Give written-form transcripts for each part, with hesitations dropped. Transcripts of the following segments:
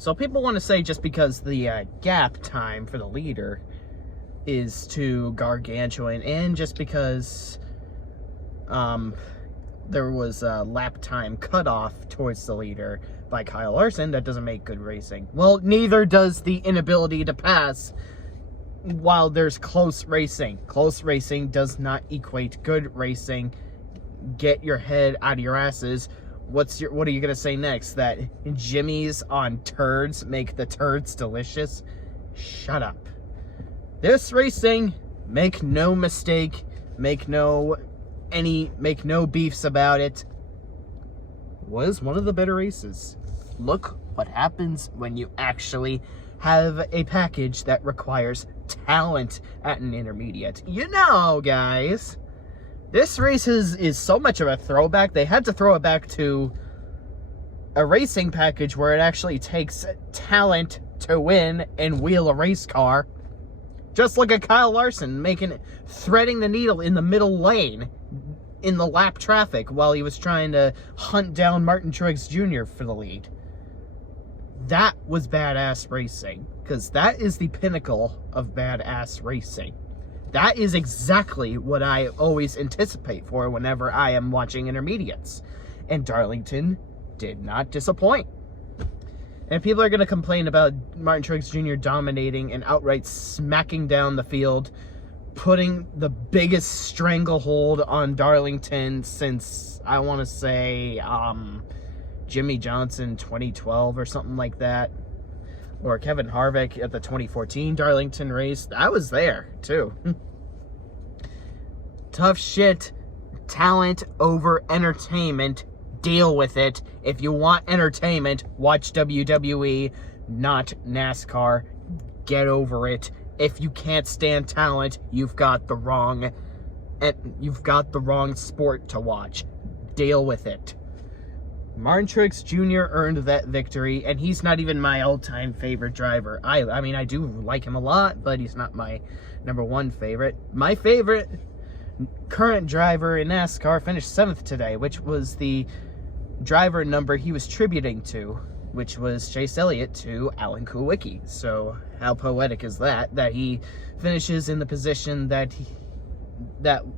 So people want to say just because the gap time for the leader is too gargantuan, and just because there was a lap time cutoff towards the leader by Kyle Larson, that doesn't make good racing. Well, neither does the inability to pass while there's close racing. Close racing does not equate good racing. Get your head out of your asses. What are you gonna say next? That Jimmy's on turds make the turds delicious? Shut up. This racing, make no mistake, make no beefs about it, was one of the better races. Look what happens when you actually have a package that requires talent at an intermediate. You know, guys, this race is so much of a throwback. They had to throw it back to a racing package where it actually takes talent to win and wheel a race car. Just look at Kyle Larson threading the needle in the middle lane in the lap traffic while he was trying to hunt down Martin Truex Jr. for the lead. That was badass racing, because that is the pinnacle of badass racing. That is exactly what I always anticipate for whenever I am watching intermediates. And Darlington did not disappoint. And people are going to complain about Martin Truex Jr. dominating and outright smacking down the field, putting the biggest stranglehold on Darlington since, I want to say, Jimmy Johnson 2012 or something like that. Or Kevin Harvick at the 2014 Darlington race. I was there, too. Tough shit. Talent over entertainment. Deal with it. If you want entertainment, watch WWE, not NASCAR. Get over it. If you can't stand talent, you've got the wrong sport to watch. Deal with it. Martin Truex Jr. earned that victory, and he's not even my all-time favorite driver. I mean, I do like him a lot, but he's not my number one favorite. My favorite current driver in NASCAR finished 7th today, which was the driver number he was tributing to, which was Chase Elliott to Alan Kulwicki. So how poetic is that? That he finishes in the position that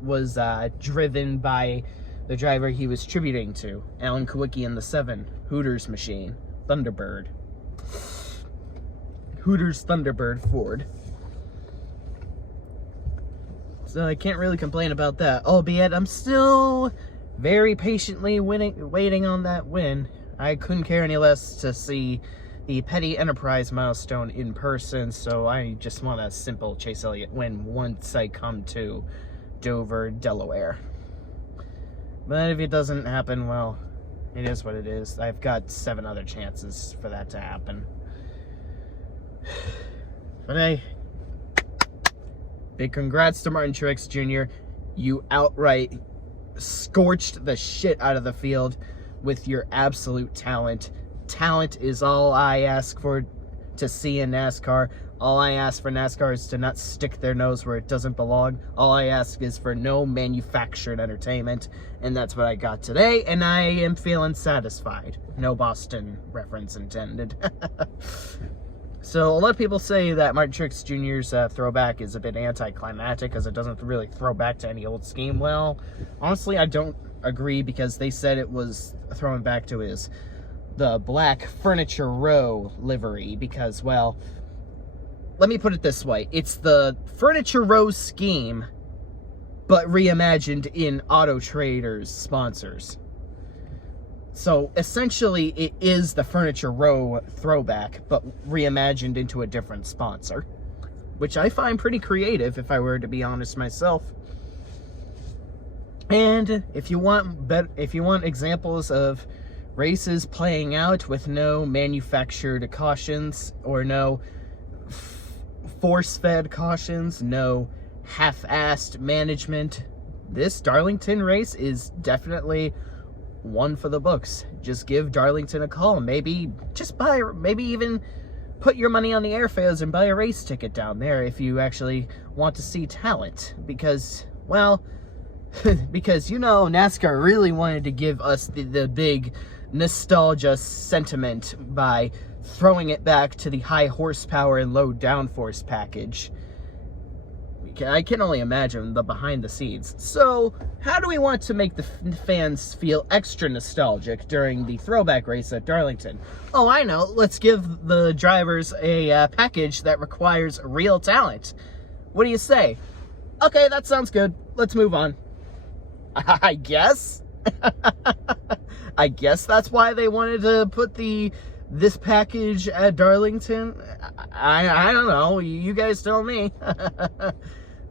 was driven by the driver he was tributing to, Alan Kulwicki in the 7 Hooters machine, Thunderbird. Hooters Thunderbird Ford. So I can't really complain about that, albeit I'm still very patiently waiting on that win. I couldn't care any less to see the Petty Enterprise milestone in person, so I just want a simple Chase Elliott win once I come to Dover, Delaware. But if it doesn't happen, well, it is what it is. I've got 7 other chances for that to happen. But hey, big congrats to Martin Truex Jr. You outright scorched the shit out of the field with your absolute talent. Talent is all I ask for to see in NASCAR. All I ask for NASCAR is to not stick their nose where it doesn't belong. All I ask is for no manufactured entertainment, and that's what I got today, and I am feeling satisfied. No Boston reference intended. So a lot of people say that Martin Truex Jr.'s throwback is a bit anticlimactic because it doesn't really throw back to any old scheme. Well, honestly, I don't agree, because they said it was throwing back to the black Furniture Row livery, because, well, let me put it this way. It's the Furniture Row scheme, but reimagined in Auto Trader's sponsors. So, essentially, it is the Furniture Row throwback, but reimagined into a different sponsor, which I find pretty creative, if I were to be honest myself. And if you want examples of races playing out with no manufactured cautions, or no force-fed cautions, no half-assed management, this Darlington race is definitely one for the books. Just give Darlington a call. Maybe even put your money on the airfares and buy a race ticket down there if you actually want to see talent. Because, well, because, you know, NASCAR really wanted to give us the big nostalgia sentiment by throwing it back to the high horsepower and low downforce package. I can only imagine the behind the scenes. So, how do we want to make the fans feel extra nostalgic during the throwback race at Darlington? Oh, I know. Let's give the drivers a package that requires real talent. What do you say? Okay, that sounds good. Let's move on. I guess. I guess that's why they wanted to put this package at Darlington. I don't know. You guys tell me.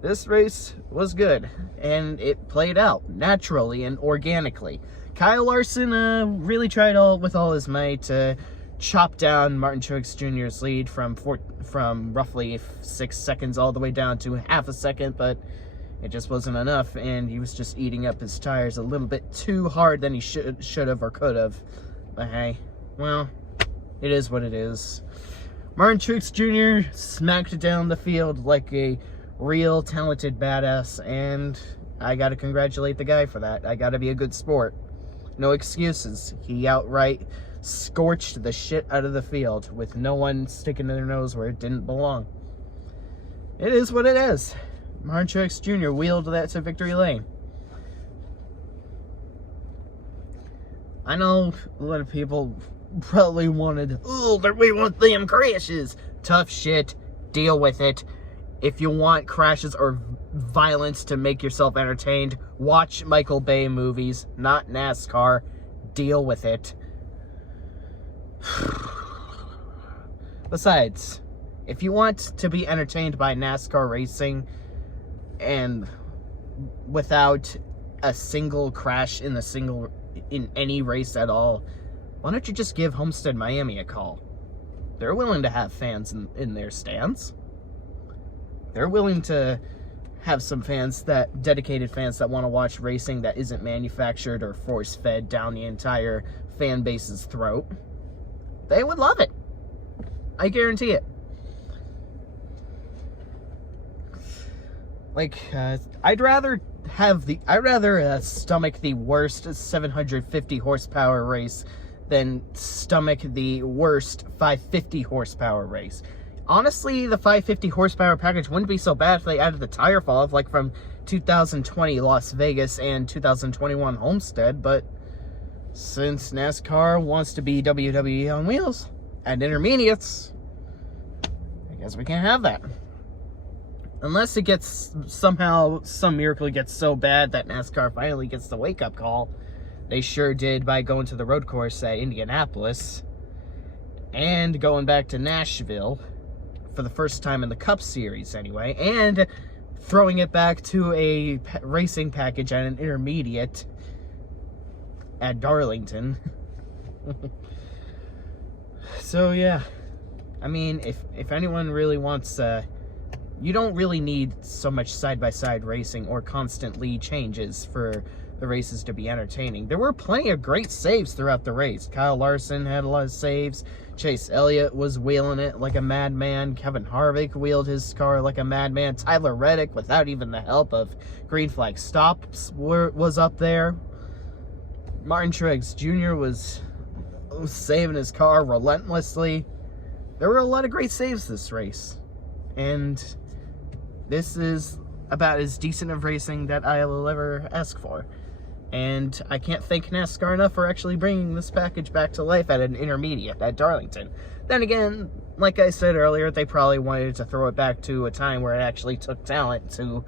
This race was good, and it played out naturally and organically. Kyle Larson really tried with all his might to chop down Martin Truex Jr.'s lead from roughly 6 seconds all the way down to half a second, but it just wasn't enough, and he was just eating up his tires a little bit too hard than he should have or could have. But hey, well, it is what it is. Martin Truex Jr. smacked down the field like a real talented badass, and I gotta congratulate the guy for that. I gotta be a good sport. No excuses. He outright scorched the shit out of the field with no one sticking their nose where it didn't belong. It is what it is. Martin Truex Jr. wheeled that to victory lane. I know a lot of people probably wanted, we want them crashes. Tough shit. Deal with it. If you want crashes or violence to make yourself entertained, watch Michael Bay movies, not NASCAR. Deal with it. Besides, if you want to be entertained by NASCAR racing and without a single crash in any race at all, why don't you just give Homestead Miami a call? They're willing to have fans in their stands. They're willing to have some dedicated fans that want to watch racing that isn't manufactured or force-fed down the entire fan base's throat. They would love it. I guarantee it. Like, I'd rather stomach the worst 750 horsepower race than stomach the worst 550 horsepower race. Honestly, the 550 horsepower package wouldn't be so bad if they added the tire fall off, like from 2020 Las Vegas and 2021 Homestead, but since NASCAR wants to be WWE on wheels and intermediates, I guess we can't have that. Unless it gets somehow, some miracle gets so bad that NASCAR finally gets the wake-up call. They sure did by going to the road course at Indianapolis and going back to Nashville for the first time in the Cup Series anyway, and throwing it back to a racing package at an intermediate at Darlington. So yeah, I mean, if anyone really wants, you don't really need so much side-by-side racing or constant lead changes for the races to be entertaining. There were plenty of great saves throughout the race. Kyle Larson had a lot of saves. Chase Elliott was wheeling it like a madman. Kevin Harvick wheeled his car like a madman. Tyler Reddick, without even the help of green flag stops, was up there. Martin Truex Jr. was saving his car relentlessly. There were a lot of great saves this race. And this is about as decent of racing that I will ever ask for. And I can't thank NASCAR enough for actually bringing this package back to life at an intermediate at Darlington. Then again, like I said earlier, they probably wanted to throw it back to a time where it actually took talent to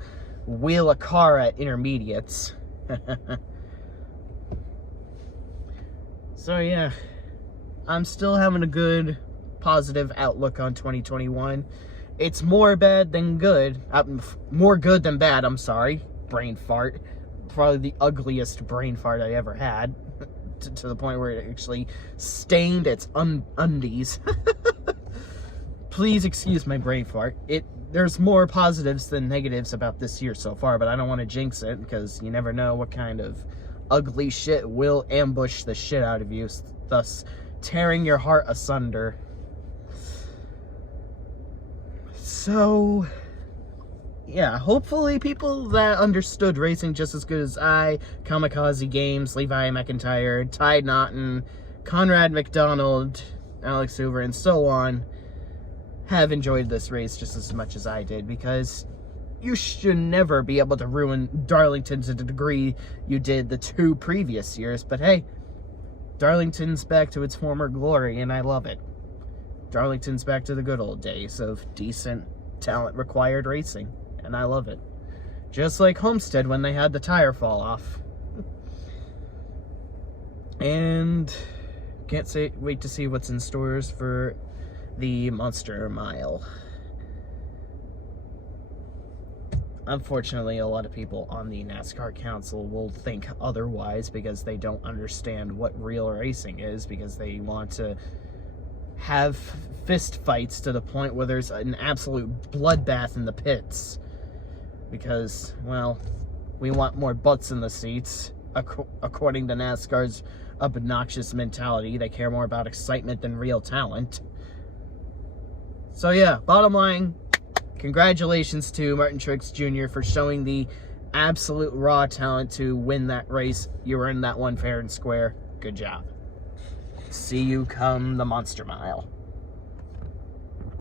wheel a car at intermediates. So yeah, I'm still having a good, positive outlook on 2021. It's more bad than good. More good than bad, I'm sorry. Brain fart. Probably the ugliest brain fart I ever had. To the point where it actually stained its undies. Please excuse my brain fart. There's more positives than negatives about this year so far, but I don't want to jinx it, because you never know what kind of ugly shit will ambush the shit out of you, thus tearing your heart asunder. So, yeah, hopefully people that understood racing just as good as I, Kamikaze Games, Levi McIntyre, Ty Naughton, Conrad McDonald, Alex Hoover, and so on have enjoyed this race just as much as I did, because you should never be able to ruin Darlington to the degree you did the 2 previous years. But hey, Darlington's back to its former glory, and I love it. Darlington's back to the good old days of decent, talent-required racing, and I love it. Just like Homestead when they had the tire fall off. And can't wait to see what's in stores for the Monster Mile. Unfortunately, a lot of people on the NASCAR Council will think otherwise because they don't understand what real racing is, because they want to have fist fights to the point where there's an absolute bloodbath in the pits. Because, well, we want more butts in the seats, according to NASCAR's obnoxious mentality. They care more about excitement than real talent. So yeah, bottom line, congratulations to Martin Truex Jr. for showing the absolute raw talent to win that race. You earned that one fair and square. Good job. See you come the Monster Mile.